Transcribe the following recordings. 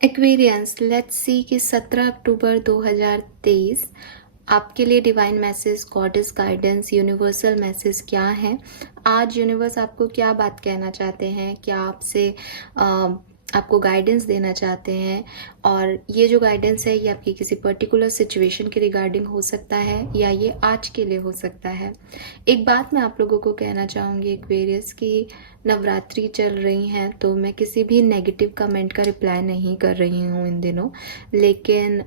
Aquarians, let's see कि 17 अक्टूबर 2023 आपके लिए divine message, goddess guidance, universal message क्या है। आज यूनिवर्स आपको क्या बात कहना चाहते हैं, क्या आपसे आपको गाइडेंस देना चाहते हैं। और ये जो गाइडेंस है ये आपकी किसी पर्टिकुलर सिचुएशन के रिगार्डिंग हो सकता है या ये आज के लिए हो सकता है। एक बात मैं आप लोगों को कहना चाहूँगी एक्वेरियस की नवरात्रि चल रही हैं तो मैं किसी भी नेगेटिव कमेंट का रिप्लाई नहीं कर रही हूँ इन दिनों, लेकिन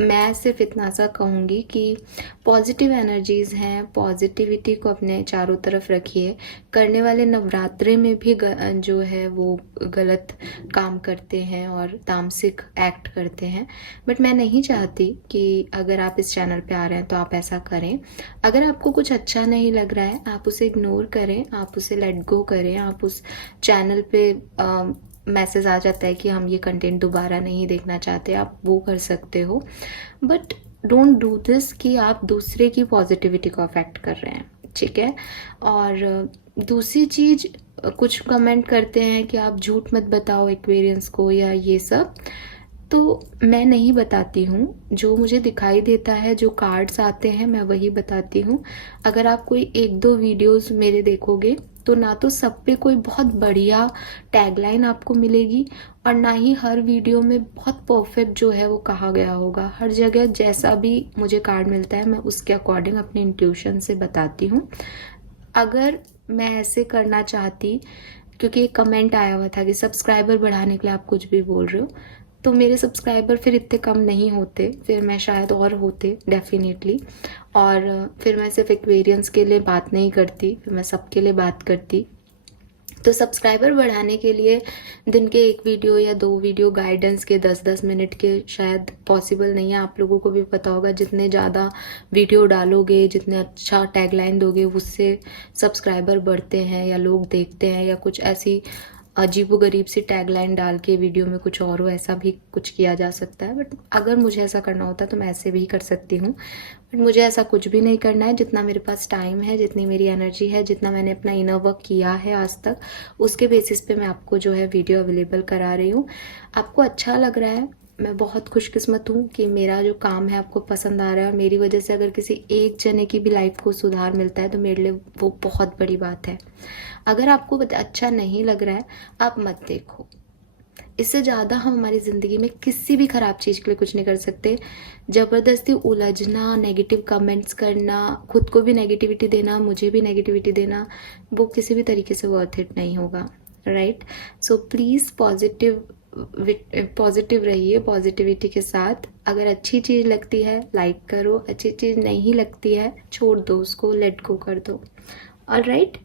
मैं सिर्फ इतना सा कहूँगी कि पॉजिटिव एनर्जीज़ हैं, पॉजिटिविटी को अपने चारों तरफ रखिए। करने वाले नवरात्रे में भी जो है वो गलत काम करते हैं और तामसिक एक्ट करते हैं, बट मैं नहीं चाहती कि अगर आप इस चैनल पे आ रहे हैं तो आप ऐसा करें। अगर आपको कुछ अच्छा नहीं लग रहा है आप उसे इग्नोर करें, आप उसे लेट गो करें। आप उस चैनल पे मैसेज आ जाता है कि हम ये कंटेंट दोबारा नहीं देखना चाहते, आप वो कर सकते हो, बट डोंट डू दिस कि आप दूसरे की पॉजिटिविटी को अफेक्ट कर रहे हैं, ठीक है। और दूसरी चीज़, कुछ कमेंट करते हैं कि आप झूठ मत बताओ एक्वेरियंस को या ये सब, तो मैं नहीं बताती हूँ। जो मुझे दिखाई देता है, जो कार्ड्स आते हैं मैं वही बताती हूँ। अगर आप कोई एक दो वीडियोस मेरे देखोगे तो ना तो सब पे कोई बहुत बढ़िया टैगलाइन आपको मिलेगी और ना ही हर वीडियो में बहुत परफेक्ट जो है वो कहा गया होगा। हर जगह जैसा भी मुझे कार्ड मिलता है मैं उसके अकॉर्डिंग अपने इंट्यूशन से बताती हूँ। अगर मैं ऐसे करना चाहती, क्योंकि एक कमेंट आया हुआ था कि सब्सक्राइबर बढ़ाने के लिए आप कुछ भी बोल रहे हो, तो मेरे सब्सक्राइबर फिर इतने कम नहीं होते, फिर मैं शायद और होते डेफिनेटली। और फिर मैं सिर्फ एक्वेरियंस के लिए बात नहीं करती, फिर मैं सबके लिए बात करती। तो सब्सक्राइबर बढ़ाने के लिए दिन के एक वीडियो या दो वीडियो गाइडेंस के 10-10 मिनट के शायद पॉसिबल नहीं है। आप लोगों को भी पता होगा जितने ज़्यादा वीडियो डालोगे, जितने अच्छा टैगलाइन दोगे, उससे सब्सक्राइबर बढ़ते हैं या लोग देखते हैं, या कुछ ऐसी अजीबोगरीब सी टैगलाइन डाल के वीडियो में कुछ और हो, ऐसा भी कुछ किया जा सकता है। बट अगर मुझे ऐसा करना होता तो मैं ऐसे भी कर सकती हूँ, बट मुझे ऐसा कुछ भी नहीं करना है। जितना मेरे पास टाइम है, जितनी मेरी एनर्जी है, जितना मैंने अपना इनर वर्क किया है आज तक, उसके बेसिस पे मैं आपको जो है वीडियो अवेलेबल करा रही हूँ। आपको अच्छा लग रहा है, मैं बहुत खुशकिस्मत हूँ कि मेरा जो काम है आपको पसंद आ रहा है, और मेरी वजह से अगर किसी एक जने की भी लाइफ को सुधार मिलता है तो मेरे लिए वो बहुत बड़ी बात है। अगर आपको अच्छा नहीं लग रहा है आप मत देखो। इससे ज़्यादा हम हमारी ज़िंदगी में किसी भी ख़राब चीज़ के लिए कुछ नहीं कर सकते। ज़बरदस्ती उलझना, नेगेटिव कमेंट्स करना, खुद को भी नेगेटिविटी देना, मुझे भी नेगेटिविटी देना, वो किसी भी तरीके से वर्थ इट नहीं होगा, राइट। सो प्लीज़ पॉजिटिव रहिए, पॉजिटिविटी के साथ। अगर अच्छी चीज़ लगती है लाइक करो, अच्छी चीज़ नहीं लगती है छोड़ दो, उसको लेट गो कर दो, ऑलराइट।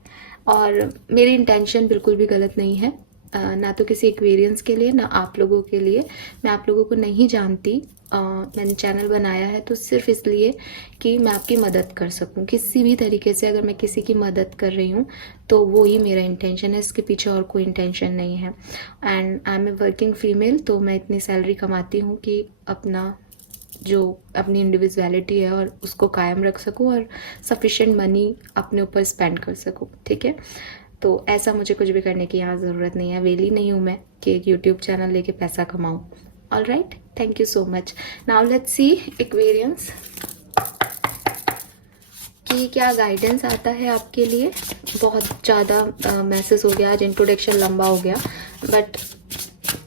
और मेरी इंटेंशन बिल्कुल भी गलत नहीं है, ना तो किसी एक्वेरियंस के लिए ना आप लोगों के लिए। मैं आप लोगों को नहीं जानती, मैंने चैनल बनाया है तो सिर्फ इसलिए कि मैं आपकी मदद कर सकूं किसी भी तरीके से। अगर मैं किसी की मदद कर रही हूँ तो वो ही मेरा इंटेंशन है, इसके पीछे और कोई इंटेंशन नहीं है। And I am a working female, तो मैं इतनी सैलरी कमाती हूँ कि अपना जो अपनी इंडिविजुअलिटी है और उसको कायम रख सकूं और सफिशिएंट मनी अपने ऊपर स्पेंड कर सकूं, ठीक है। तो ऐसा मुझे कुछ भी करने की यहाँ ज़रूरत नहीं है, वेली नहीं हूँ मैं कि एक यूट्यूब चैनल लेके पैसा कमाऊँ। All right, thank you so much. Now let's see Aquarians कि क्या गाइडेंस आता है आपके लिए। बहुत ज़्यादा मैसेज हो गया आज, इंट्रोडक्शन लंबा हो गया, बट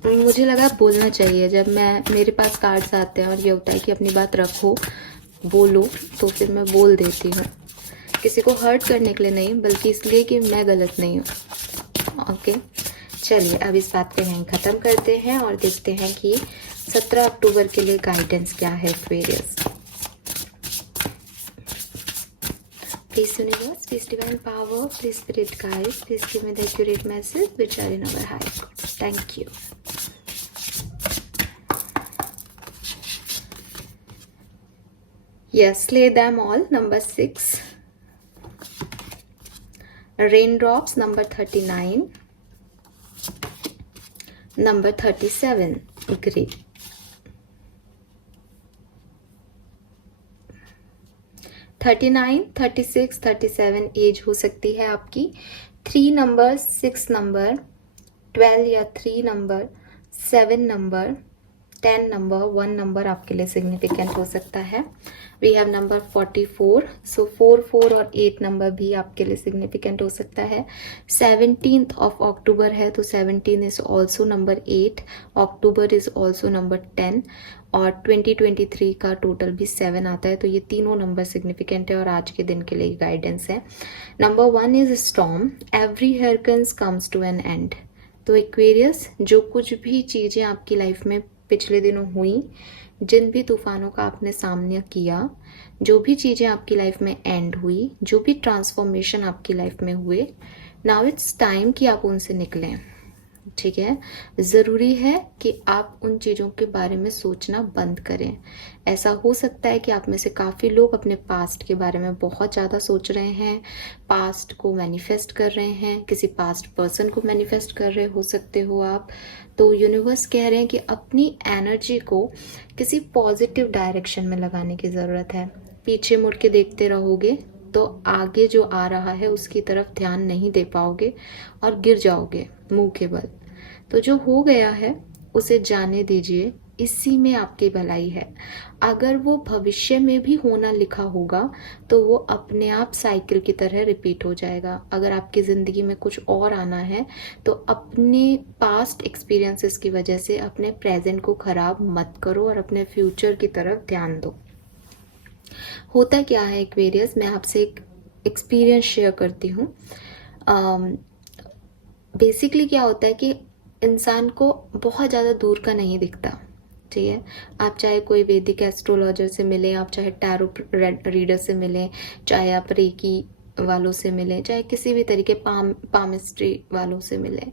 मुझे लगा बोलना चाहिए। जब मेरे पास कार्ड्स आते हैं और ये होता है कि अपनी बात रखो, बोलो, तो फिर मैं बोल देती हूँ। किसी को हर्ट करने के लिए नहीं, बल्कि इसलिए कि मैं गलत नहीं हूँ, ओके। चलिए अब इस बात को यहीं ख़त्म करते हैं और देखते हैं कि 17 अक्टूबर के लिए गाइडेंस क्या है Aquarius. Please universe, please divine power, please spirit guide, please give me the accurate message which are in our high courts. Thank you. Yes, slay them all, number 6. Raindrops, number 39. Number 37, grey. 39, 36, 37 as हो सकती है आपकी। 3 number, 6 number, 12 या 3 number, 7 number, 10 number, 1 number आपके लिए significant हो सकता है। वी हैव नंबर 44, सो 4 4 और 8 नंबर भी आपके लिए सिग्निफिकेंट हो सकता है। 17th ऑफ अक्टूबर है तो 17 is also number 8, October is also number 10 और 2023 का टोटल भी 7 आता है, तो ये तीनों नंबर सिग्निफिकेंट है और आज के दिन के लिए गाइडेंस है। Number 1 is storm, every hurricanes comes to an end. तो एक्वेरियस, जो कुछ भी चीज़ें आपकी लाइफ में पिछले दिनों हुई, जिन भी तूफानों का आपने सामना किया, जो भी चीज़ें आपकी लाइफ में एंड हुई, जो भी ट्रांसफॉर्मेशन आपकी लाइफ में हुए, नाउ इट्स टाइम कि आप उनसे निकलें। ठीक है, ज़रूरी है कि आप उन चीज़ों के बारे में सोचना बंद करें। ऐसा हो सकता है कि आप में से काफ़ी लोग अपने पास्ट के बारे में बहुत ज़्यादा सोच रहे हैं, पास्ट को मैनिफेस्ट कर रहे हैं, किसी पास्ट पर्सन को मैनिफेस्ट कर रहे हो सकते हो आप। तो यूनिवर्स कह रहे हैं कि अपनी एनर्जी को किसी पॉजिटिव डायरेक्शन में लगाने की ज़रूरत है। पीछे मुड़ के देखते रहोगे तो आगे जो आ रहा है उसकी तरफ ध्यान नहीं दे पाओगे और गिर जाओगे मुंह के बल। तो जो हो गया है उसे जाने दीजिए, इसी में आपकी भलाई है। अगर वो भविष्य में भी होना लिखा होगा तो वो अपने आप साइकिल की तरह रिपीट हो जाएगा। अगर आपकी ज़िंदगी में कुछ और आना है तो अपने पास्ट एक्सपीरियंसेस की वजह से अपने प्रेजेंट को ख़राब मत करो और अपने फ्यूचर की तरफ ध्यान दो। होता क्या है एक्वेरियस, मैं आपसे एक एक्सपीरियंस शेयर करती हूँ। बेसिकली क्या होता है कि इंसान को बहुत ज़्यादा दूर का नहीं दिखता। ठीक है, आप चाहे कोई वैदिक एस्ट्रोलॉजर से मिलें, आप चाहे टैरो रीडर से मिलें, चाहे आप रेकी वालों से मिलें, चाहे किसी भी तरीके पामिस्ट्री वालों से मिलें,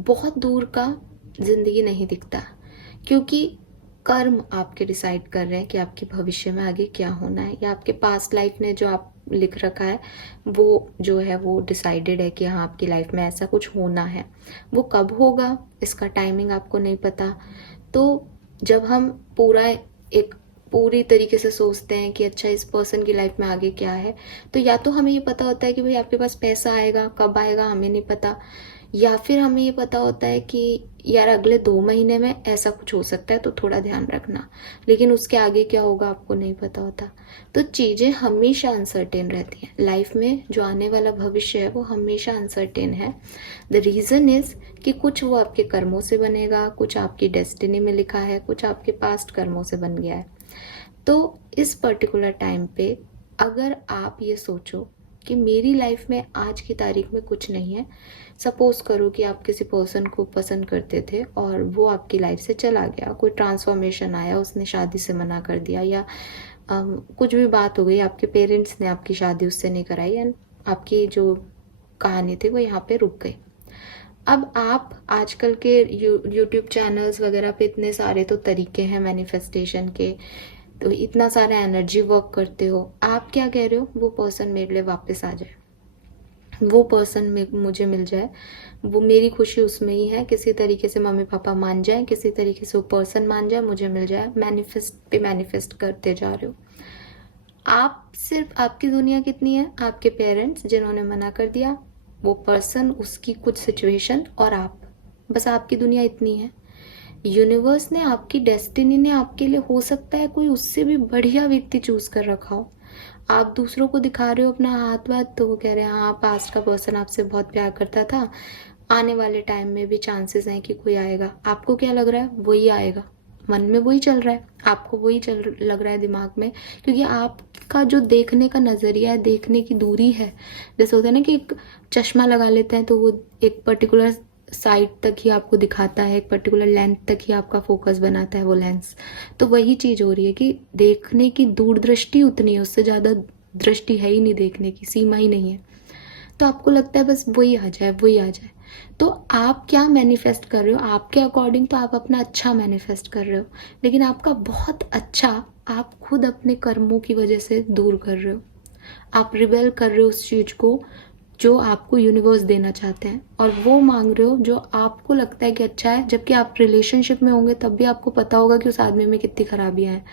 बहुत दूर का ज़िंदगी नहीं दिखता, क्योंकि कर्म आपके डिसाइड कर रहे हैं कि आपके भविष्य में आगे क्या होना है, या आपके पास्ट लाइफ ने जो आप लिख रखा है वो जो है वो डिसाइडेड है कि हाँ आपकी लाइफ में ऐसा कुछ होना है। वो कब होगा इसका टाइमिंग आपको नहीं पता। तो जब हम पूरी तरीके से सोचते हैं कि अच्छा इस पर्सन की लाइफ में आगे क्या है, तो या तो हमें ये पता होता है कि भाई आपके पास पैसा आएगा, कब आएगा हमें नहीं पता, या फिर हमें ये पता होता है कि यार अगले 2 महीने में ऐसा कुछ हो सकता है तो थोड़ा ध्यान रखना, लेकिन उसके आगे क्या होगा आपको नहीं पता होता। तो चीज़ें हमेशा अनसर्टेन रहती हैं लाइफ में, जो आने वाला भविष्य है वो हमेशा अनसर्टेन है। द रीज़न इज़ कि कुछ वो आपके कर्मों से बनेगा, कुछ आपकी डेस्टिनी में लिखा है, कुछ आपके पास्ट कर्मों से बन गया है। तो इस पर्टिकुलर टाइम पे अगर आप ये सोचो कि मेरी लाइफ में आज की तारीख में कुछ नहीं है, सपोज करो कि आप किसी पर्सन को पसंद करते थे और वो आपकी लाइफ से चला गया, कोई ट्रांसफॉर्मेशन आया, उसने शादी से मना कर दिया, या कुछ भी बात हो गई, आपके पेरेंट्स ने आपकी शादी उससे नहीं कराई एंड आपकी जो कहानी थी वो यहाँ पे रुक गई। अब आप आजकल के यूट्यूब चैनल्स वगैरह पे इतने सारे तो तरीके हैं मैनिफेस्टेशन के, तो इतना सारा एनर्जी वर्क करते हो, आप क्या कह रहे हो, वो पर्सन मेरे लिए वापस आ जाए, वो पर्सन में मुझे मिल जाए, वो मेरी खुशी उसमें ही है। किसी तरीके से मम्मी पापा मान जाए, किसी तरीके से वो पर्सन मान जाए, मुझे मिल जाए। मैनिफेस्ट करते जा रहे हो आप। सिर्फ आपकी दुनिया कितनी है, आपके पेरेंट्स जिन्होंने मना कर दिया, वो पर्सन, उसकी कुछ सिचुएशन और आप, बस आपकी दुनिया इतनी है। यूनिवर्स ने, आपकी डेस्टिनी ने आपके लिए हो सकता है कोई उससे भी बढ़िया व्यक्ति चूज कर रखा हो। आप दूसरों को दिखा रहे हो अपना हाथ बात, तो वो कह रहे हैं हाँ पास्ट का पर्सन आपसे बहुत प्यार करता था, आने वाले टाइम में भी चांसेस हैं कि कोई आएगा। आपको क्या लग रहा है, वही आएगा, मन में वही चल रहा है, आपको वही लग रहा है दिमाग में, क्योंकि आपका जो देखने का नज़रिया है, देखने की दूरी है, जैसे होता है ना कि एक चश्मा लगा लेते हैं तो वो एक पर्टिकुलर साइड तक ही आपको दिखाता है, एक पर्टिकुलर लेंथ तक ही आपका फोकस बनाता है वो लेंस। तो वही चीज़ हो रही है कि देखने की दूरदृष्टि उतनी है, उससे ज़्यादा दृष्टि है ही नहीं, देखने की सीमा ही नहीं है। तो आपको लगता है बस वही आ जाए, वही आ जाए। तो आप क्या मैनिफेस्ट कर रहे हो, आपके अकॉर्डिंग तो आप अपना अच्छा मैनिफेस्ट कर रहे हो, लेकिन आपका बहुत अच्छा आप खुद अपने कर्मों की वजह से दूर कर रहे हो। आप रिबेल कर रहे हो उस चीज़ को जो आपको यूनिवर्स देना चाहते हैं, और वो मांग रहे हो जो आपको लगता है कि अच्छा है, जबकि आप रिलेशनशिप में होंगे तब भी आपको पता होगा कि उस आदमी में कितनी खराबियां हैं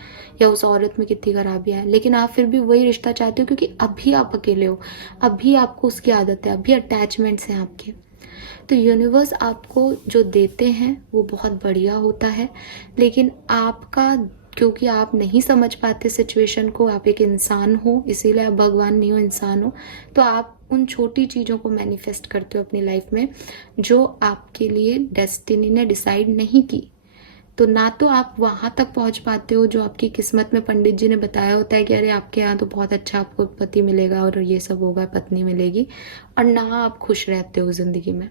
या उस औरत में कितनी खराबियां हैं, लेकिन आप फिर भी वही रिश्ता चाहते हो क्योंकि अभी आप अकेले हो, अभी आपको उसकी आदत है, अभी अटैचमेंट्स हैं आपके। तो यूनिवर्स आपको जो देते हैं वो बहुत बढ़िया होता है, लेकिन आपका, क्योंकि आप नहीं समझ पाते सिचुएशन को, आप एक इंसान हो, इसीलिए आप भगवान नहीं हो, इंसान हो, तो आप उन छोटी चीज़ों को मैनिफेस्ट करते हो अपनी लाइफ में जो आपके लिए डेस्टिनी ने डिसाइड नहीं की। तो ना तो आप वहाँ तक पहुँच पाते हो जो आपकी किस्मत में पंडित जी ने बताया होता है कि अरे आपके यहाँ तो बहुत अच्छा आपको पति मिलेगा और ये सब होगा, पत्नी मिलेगी, और ना आप खुश रहते हो ज़िंदगी में।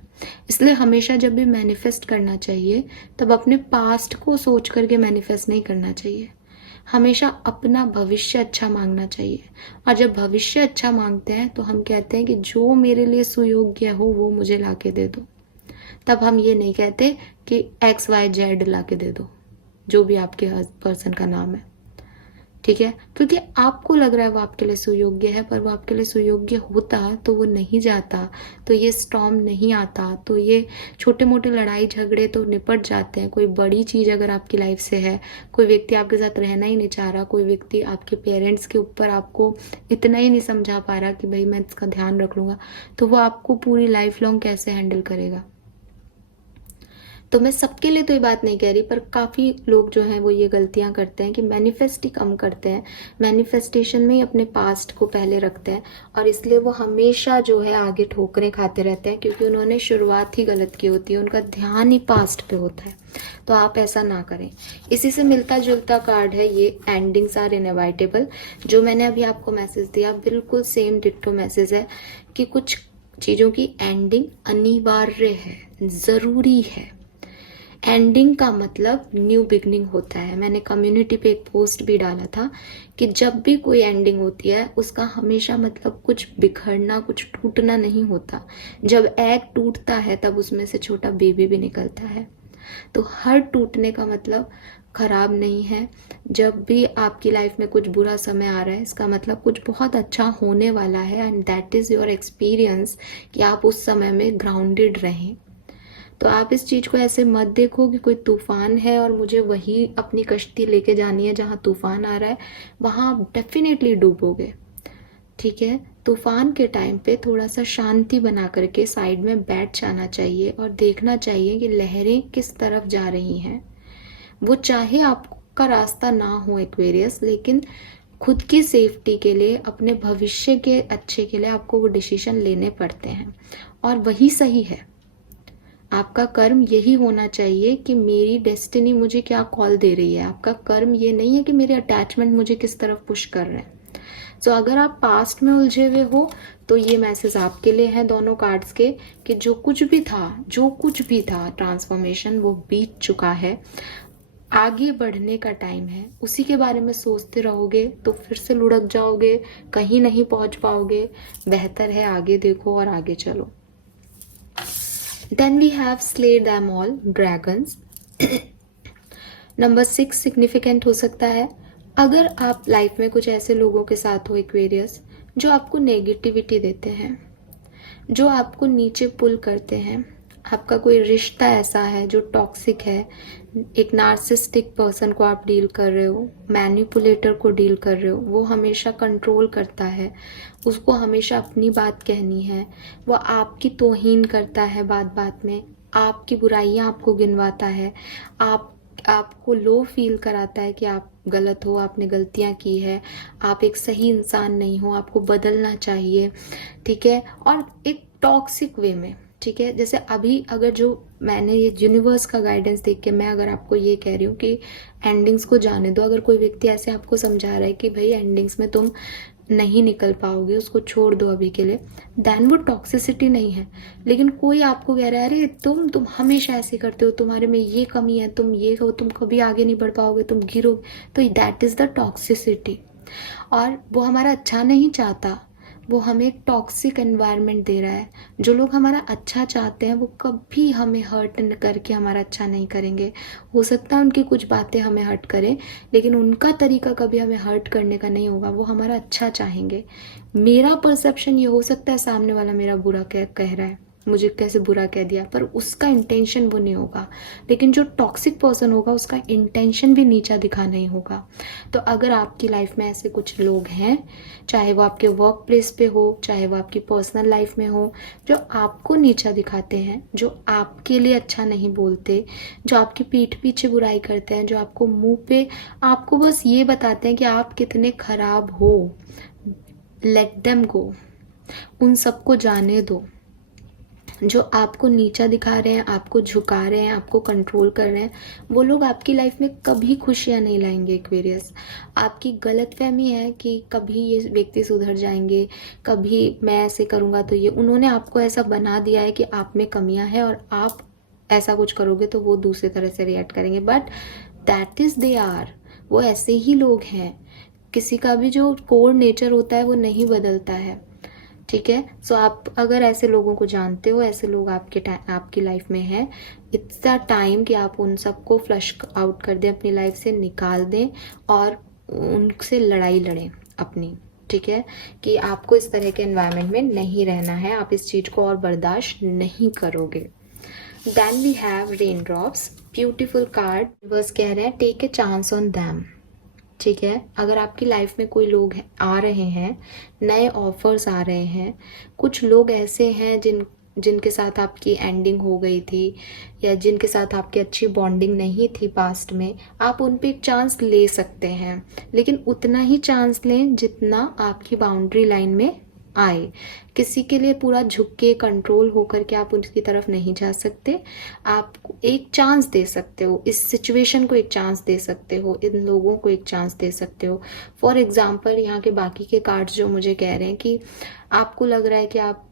इसलिए हमेशा जब भी मैनिफेस्ट करना चाहिए तब अपने पास्ट को सोच करके मैनिफेस्ट नहीं करना चाहिए, हमेशा अपना भविष्य अच्छा मांगना चाहिए। और जब भविष्य अच्छा मांगते हैं तो हम कहते हैं कि जो मेरे लिए सुयोग्य हो वो मुझे ला के दे दो। तब हम ये नहीं कहते कि XYZ ला के दे दो, जो भी आपके पर्सन का नाम है, ठीक है, क्योंकि आपको लग रहा है वो आपके लिए सुयोग्य है, पर वो आपके लिए सुयोग्य होता तो वो नहीं जाता, तो ये स्टॉर्म नहीं आता, तो ये छोटे मोटे लड़ाई झगड़े तो निपट जाते हैं। कोई बड़ी चीज़ अगर आपकी लाइफ से है, कोई व्यक्ति आपके साथ रहना ही नहीं चाह रहा, कोई व्यक्ति आपके पेरेंट्स के ऊपर आपको इतना ही नहीं समझा पा रहा कि भाई मैं इसका ध्यान रख लूँगा, तो वो आपको पूरी लाइफ लॉन्ग कैसे हैंडल करेगा। तो मैं सबके लिए तो ये बात नहीं कह रही, पर काफ़ी लोग जो हैं वो ये गलतियां करते हैं कि मैनिफेस्ट ही कम करते हैं, मैनिफेस्टेशन में ही अपने पास्ट को पहले रखते हैं, और इसलिए वो हमेशा जो है आगे ठोकरें खाते रहते हैं, क्योंकि उन्होंने शुरुआत ही गलत की होती है, उनका ध्यान ही पास्ट पे होता है। तो आप ऐसा ना करें। इसी से मिलता जुलता कार्ड है ये, एंडिंग्स आर इनएविटेबल। जो मैंने अभी आपको मैसेज दिया बिल्कुल सेम डिट्टो मैसेज है कि कुछ चीज़ों की एंडिंग अनिवार्य है, ज़रूरी है। एंडिंग का मतलब न्यू बिगनिंग होता है। मैंने कम्युनिटी पे एक पोस्ट भी डाला था कि जब भी कोई एंडिंग होती है उसका हमेशा मतलब कुछ बिखरना, कुछ टूटना नहीं होता। जब एग टूटता है तब उसमें से छोटा बेबी भी निकलता है। तो हर टूटने का मतलब खराब नहीं है। जब भी आपकी लाइफ में कुछ बुरा समय आ रहा है इसका मतलब कुछ बहुत अच्छा होने वाला है, and that is your experience कि आप उस समय में ग्राउंडेड रहें। तो आप इस चीज़ को ऐसे मत देखो कि कोई तूफान है और मुझे वही अपनी कश्ती लेके जानी है जहाँ तूफान आ रहा है, वहाँ आप डेफिनेटली डूबोगे, ठीक है। तूफान के टाइम पे थोड़ा सा शांति बना करके साइड में बैठ जाना चाहिए और देखना चाहिए कि लहरें किस तरफ जा रही हैं। वो चाहे आपका रास्ता ना हो एक्वेरियस, लेकिन खुद की सेफ्टी के लिए, अपने भविष्य के अच्छे के लिए आपको वो डिसीजन लेने पड़ते हैं, और वही सही है। आपका कर्म यही होना चाहिए कि मेरी डेस्टिनी मुझे क्या कॉल दे रही है। आपका कर्म ये नहीं है कि मेरे अटैचमेंट मुझे किस तरफ पुश कर रहे हैं। सो अगर आप पास्ट में उलझे हुए हो तो ये मैसेज आपके लिए है दोनों कार्ड्स के, कि जो कुछ भी था ट्रांसफॉर्मेशन वो बीत चुका है, आगे बढ़ने का टाइम है। उसी के बारे में सोचते रहोगे तो फिर से लुढ़क जाओगे, कहीं नहीं पहुंच पाओगे। बेहतर है आगे देखो और आगे चलो। Then we have slay them all, dragons. Number 6 significant हो सकता है। अगर आप लाइफ में कुछ ऐसे लोगों के साथ हो एक्वेरियस जो आपको नेगेटिविटी देते हैं, जो आपको नीचे पुल करते हैं, आपका कोई रिश्ता ऐसा है जो टॉक्सिक है, एक नार्सिस्टिक पर्सन को आप डील कर रहे हो, मैनिपुलेटर को डील कर रहे हो, वो हमेशा कंट्रोल करता है, उसको हमेशा अपनी बात कहनी है, वो आपकी तौहीन करता है बात बात में, आपकी बुराइयां आपको गिनवाता है, आपको लो फील कराता है कि आप गलत हो, आपने गलतियां की है, आप एक सही इंसान नहीं हो, आपको बदलना चाहिए, ठीक है, और एक टॉक्सिक वे में, ठीक है। जैसे अभी अगर जो मैंने ये यूनिवर्स का गाइडेंस देख के मैं अगर आपको ये कह रही हूँ कि एंडिंग्स को जाने दो, अगर कोई व्यक्ति ऐसे आपको समझा रहा है कि भाई एंडिंग्स में तुम नहीं निकल पाओगे, उसको छोड़ दो अभी के लिए, देन वो टॉक्सिसिटी नहीं है। लेकिन कोई आपको कह रहा है अरे तुम हमेशा ऐसे करते हो, तुम्हारे में ये कमी है, तुम ये हो, तुम कभी आगे नहीं बढ़ पाओगे, तुम गिरोगे, तो दैट इज़ द टॉक्सिसिटी। और वो हमारा अच्छा नहीं चाहता, वो हमें एक टॉक्सिक एनवायरनमेंट दे रहा है। जो लोग हमारा अच्छा चाहते हैं वो कभी हमें हर्ट करके हमारा अच्छा नहीं करेंगे। हो सकता है उनकी कुछ बातें हमें हर्ट करें, लेकिन उनका तरीका कभी हमें हर्ट करने का नहीं होगा, वो हमारा अच्छा चाहेंगे। मेरा परसेप्शन ये हो सकता है सामने वाला मेरा बुरा कह रहा है, मुझे कैसे बुरा कह दिया, पर उसका इंटेंशन वो नहीं होगा। लेकिन जो टॉक्सिक पर्सन होगा उसका इंटेंशन भी नीचा दिखाना ही होगा। तो अगर आपकी लाइफ में ऐसे कुछ लोग हैं, चाहे वो आपके वर्क प्लेस पे हो, चाहे वो आपकी पर्सनल लाइफ में हो, जो आपको नीचा दिखाते हैं, जो आपके लिए अच्छा नहीं बोलते, जो आपकी पीठ पीछे बुराई करते हैं, जो आपको मुंह पे आपको बस ये बताते हैं कि आप कितने खराब हो, लेट देम गो। उन सबको जाने दो। जो आपको नीचा दिखा रहे हैं, आपको झुका रहे हैं, आपको कंट्रोल कर रहे हैं, वो लोग आपकी लाइफ में कभी खुशियां नहीं लाएंगे। एक्वेरियस, आपकी गलतफहमी है कि कभी ये व्यक्ति सुधर जाएंगे, कभी मैं ऐसे करूँगा तो ये, उन्होंने आपको ऐसा बना दिया है कि आप में कमियां हैं और आप ऐसा कुछ करोगे तो वो दूसरी तरह से रिएक्ट करेंगे। But that is they are, वो ऐसे ही लोग हैं। किसी का भी जो कोर नेचर होता है वो नहीं बदलता है। ठीक है, सो आप अगर ऐसे लोगों को जानते हो, ऐसे लोग आपकी लाइफ में हैं, इट्स द टाइम कि आप उन सबको फ्लश आउट कर दें, अपनी लाइफ से निकाल दें और उनसे लड़ाई लड़ें अपनी। ठीक है, कि आपको इस तरह के एनवायरनमेंट में नहीं रहना है, आप इस चीज़ को और बर्दाश्त नहीं करोगे। Then we have rain drops, beautiful card. बस कह रहे हैं take a chance on them. ठीक है, अगर आपकी लाइफ में कोई लोग आ रहे हैं, नए ऑफर्स आ रहे हैं, कुछ लोग ऐसे हैं जिनके साथ आपकी एंडिंग हो गई थी या जिनके साथ आपकी अच्छी बॉन्डिंग नहीं थी पास्ट में, आप उन पे एक चांस ले सकते हैं, लेकिन उतना ही चांस लें जितना आपकी बाउंड्री लाइन में आए। किसी के लिए पूरा झुक के कंट्रोल होकर के आप उनकी तरफ नहीं जा सकते। आप एक चांस दे सकते हो, इस सिचुएशन को एक चांस दे सकते हो, इन लोगों को एक चांस दे सकते हो। फॉर एग्जाम्पल, यहाँ के बाकी के कार्ड्स जो मुझे कह रहे हैं कि आपको लग रहा है कि आप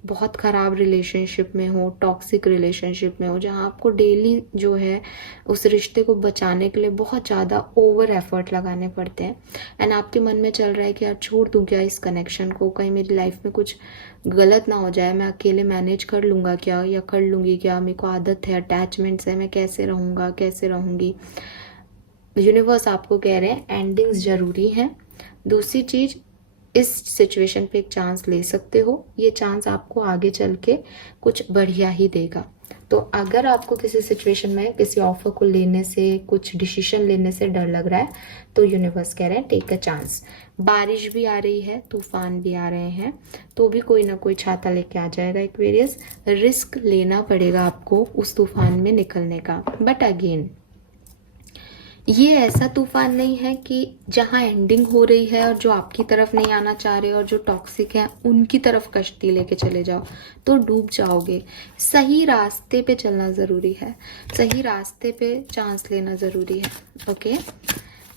बहुत ख़राब रिलेशनशिप में हो, टॉक्सिक रिलेशनशिप में हो, जहाँ आपको डेली जो है उस रिश्ते को बचाने के लिए बहुत ज़्यादा ओवर एफर्ट लगाने पड़ते हैं। एंड आपके मन में चल रहा है कि यार छोड़ दूँ क्या इस कनेक्शन को, कहीं मेरी लाइफ में कुछ गलत ना हो जाए, मैं अकेले मैनेज कर लूँगा क्या या कर लूँगी क्या, मेरे को आदत है, अटैचमेंट्स है, मैं कैसे रहूँगा, कैसे रहूँगी। यूनिवर्स आपको कह रहे हैं एंडिंग्स ज़रूरी हैं। दूसरी चीज़, इस सिचुएशन पे एक चांस ले सकते हो, ये चांस आपको आगे चल के कुछ बढ़िया ही देगा। तो अगर आपको किसी सिचुएशन में किसी ऑफर को लेने से, कुछ डिसीजन लेने से डर लग रहा है, तो यूनिवर्स कह रहे हैं टेक अ चांस। बारिश भी आ रही है, तूफान भी आ रहे हैं, तो भी कोई ना कोई छाता लेके आ जाएगा। एक्वेरियस, रिस्क लेना पड़ेगा आपको उस तूफान में निकलने का। बट अगेन, ये ऐसा तूफान नहीं है कि जहाँ एंडिंग हो रही है और जो आपकी तरफ नहीं आना चाह रहे और जो टॉक्सिक हैं उनकी तरफ कश्ती लेके चले जाओ तो डूब जाओगे। सही रास्ते पे चलना ज़रूरी है, सही रास्ते पे चांस लेना ज़रूरी है। ओके,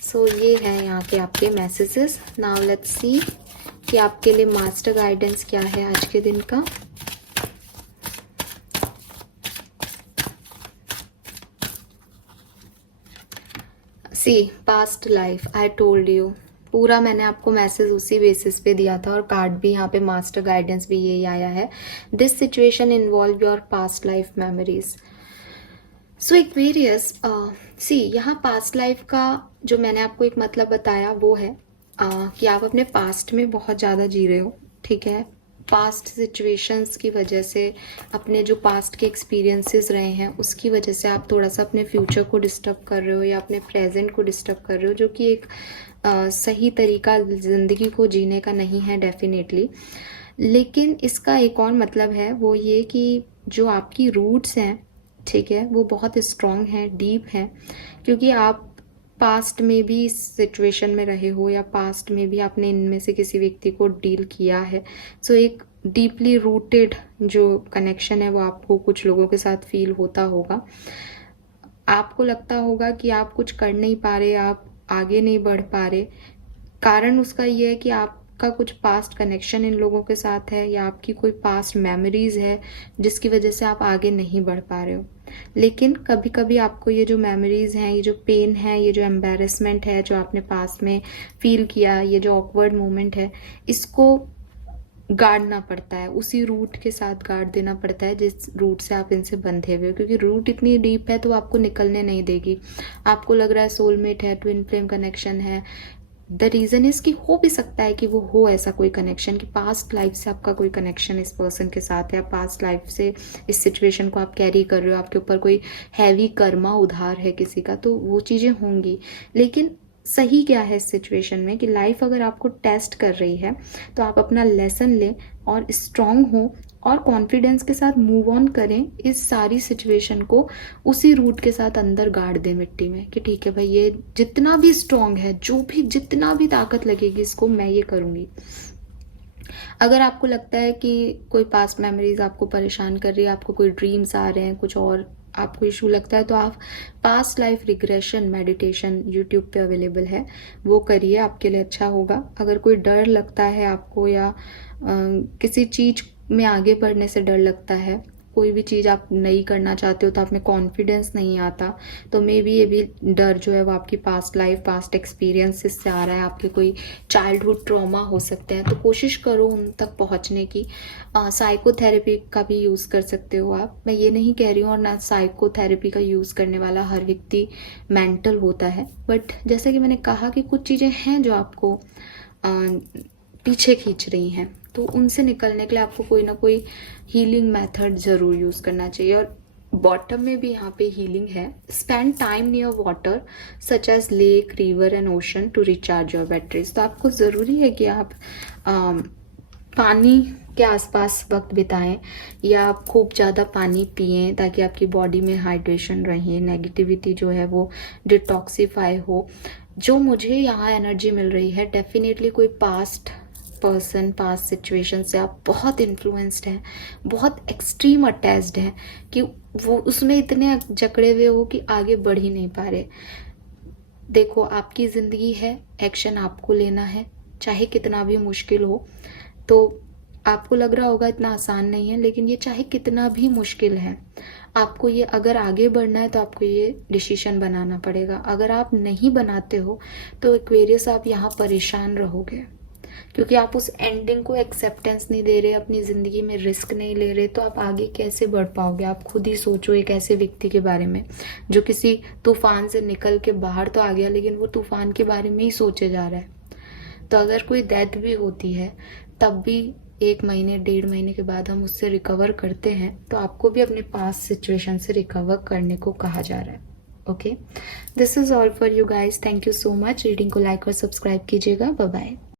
सो ये है यहाँ के आपके मैसेजेस। नाउ लेट्स सी कि आपके लिए मास्टर गाइडेंस क्या है आज के दिन का। See past life, I told you, पूरा मैंने आपको मैसेज उसी बेसिस पे दिया था और कार्ड भी यहाँ पे मास्टर गाइडेंस भी यही आया है। This situation involve your past life memories. So Aquarius, see यहाँ पास्ट लाइफ का जो मैंने आपको एक मतलब बताया वो है कि आप अपने पास्ट में बहुत ज़्यादा जी रहे हो। ठीक है, पास्ट सिचुएशंस की वजह से, अपने जो पास्ट के एक्सपीरियंसेस रहे हैं उसकी वजह से आप थोड़ा सा अपने फ्यूचर को डिस्टर्ब कर रहे हो या अपने प्रेजेंट को डिस्टर्ब कर रहे हो, जो कि एक सही तरीका ज़िंदगी को जीने का नहीं है डेफिनेटली। लेकिन इसका एक और मतलब है, वो ये कि जो आपकी रूट्स हैं, ठीक है, वो बहुत स्ट्रॉन्ग हैं, डीप हैं, क्योंकि आप पास्ट में भी इस सिचुएशन में रहे हो या पास्ट में भी आपने इनमें से किसी व्यक्ति को डील किया है। सो एक डीपली रूटेड जो कनेक्शन है वो आपको कुछ लोगों के साथ फील होता होगा। आपको लगता होगा कि आप कुछ कर नहीं पा रहे, आप आगे नहीं बढ़ पा रहे। कारण उसका ये है कि आपका कुछ पास्ट कनेक्शन इन लोगों के साथ है या आपकी कोई पास्ट मेमोरीज है जिसकी वजह से आप आगे नहीं बढ़ पा रहे हो। लेकिन कभी कभी आपको ये जो मेमोरीज हैं, ये जो पेन है, ये जो एम्बैरेसमेंट है जो आपने पास्ट में फील किया, ये जो ऑकवर्ड मोमेंट है, इसको गाड़ना पड़ता है, उसी रूट के साथ गाड़ देना पड़ता है जिस रूट से आप इनसे बंधे हुए हो, क्योंकि रूट इतनी डीप है तो आपको निकलने नहीं देगी। आपको लग रहा है सोलमेट है, ट्विन फ्लेम कनेक्शन है, द रीज़न इज़ कि हो भी सकता है कि वो हो ऐसा कोई कनेक्शन, कि पास्ट लाइफ से आपका कोई कनेक्शन इस पर्सन के साथ है, पास्ट लाइफ से इस सिचुएशन को आप कैरी कर रहे हो, आपके ऊपर कोई हैवी कर्मा उधार है किसी का, तो वो चीज़ें होंगी। लेकिन सही क्या है इस सिचुएशन में कि लाइफ अगर आपको टेस्ट कर रही है तो आप अपना लेसन लें और स्ट्रांग हो और कॉन्फिडेंस के साथ मूव ऑन करें इस सारी सिचुएशन को, उसी रूट के साथ अंदर गाड़ दें मिट्टी में कि ठीक है भाई, ये जितना भी स्ट्रांग है, जो भी जितना भी ताकत लगेगी इसको, मैं ये करूँगी। अगर आपको लगता है कि कोई पास्ट मेमोरीज आपको परेशान कर रही है, आपको कोई ड्रीम्स आ रहे हैं, कुछ और आपको इशू लगता है, तो आप past life regression meditation YouTube पे अवेलेबल है, वो करिए, आपके लिए अच्छा होगा। अगर कोई डर लगता है आपको या किसी चीज़ में आगे बढ़ने से डर लगता है, कोई भी चीज़ आप नई करना चाहते हो तो आप में कॉन्फिडेंस नहीं आता, तो मे बी ये भी डर जो है वो आपकी पास्ट लाइफ पास्ट एक्सपीरियंसेस से आ रहा है, आपके कोई चाइल्डहुड ट्रॉमा हो सकते हैं, तो कोशिश करो उन तक पहुंचने की। साइकोथेरेपी का भी यूज़ कर सकते हो आप, मैं ये नहीं कह रही हूँ, और ना साइकोथेरेपी का यूज़ करने वाला हर व्यक्ति मेंटल होता है, बट जैसे कि मैंने कहा कि कुछ चीज़ें हैं जो आपको पीछे खींच रही हैं, तो उनसे निकलने के लिए आपको कोई ना कोई हीलिंग मेथड ज़रूर यूज़ करना चाहिए। और बॉटम में भी यहाँ पे हीलिंग है। Spend time near water such as lake, river and ocean to recharge your batteries. तो आपको ज़रूरी है कि आप पानी के आसपास वक्त बिताएं या आप खूब ज़्यादा पानी पिएं ताकि आपकी बॉडी में हाइड्रेशन रहे, नेगेटिविटी जो है वो डिटॉक्सिफाई हो। जो मुझे यहाँ एनर्जी मिल रही है, डेफिनेटली कोई पास्ट पर्सन, पास्ट सिचुएशन से आप बहुत इन्फ्लुएंस्ड हैं, बहुत एक्सट्रीम अटैच्ड हैं कि वो उसमें इतने जकड़े हुए हो कि आगे बढ़ ही नहीं पा रहे। देखो, आपकी ज़िंदगी है, एक्शन आपको लेना है, चाहे कितना भी मुश्किल हो। तो आपको लग रहा होगा इतना आसान नहीं है, लेकिन ये चाहे कितना भी मुश्किल है, आपको ये अगर आगे बढ़ना है तो आपको ये डिसीजन बनाना पड़ेगा। अगर आप नहीं बनाते हो तो एक्वेरियस आप यहाँ परेशान रहोगे, क्योंकि आप उस एंडिंग को एक्सेप्टेंस नहीं दे रहे, अपनी ज़िंदगी में रिस्क नहीं ले रहे, तो आप आगे कैसे बढ़ पाओगे। आप खुद ही सोचो एक ऐसे व्यक्ति के बारे में जो किसी तूफान से निकल के बाहर तो आ गया, लेकिन वो तूफान के बारे में ही सोचे जा रहा है। तो अगर कोई डेथ भी होती है तब भी 1 महीने 1.5 महीने के बाद हम उससे रिकवर करते हैं, तो आपको भी अपने पास्ट सिचुएशन से रिकवर करने को कहा जा रहा है। Okay, this is all for you guys. Thank you so much. Reading को लाइक और सब्सक्राइब कीजिएगा। Bye bye.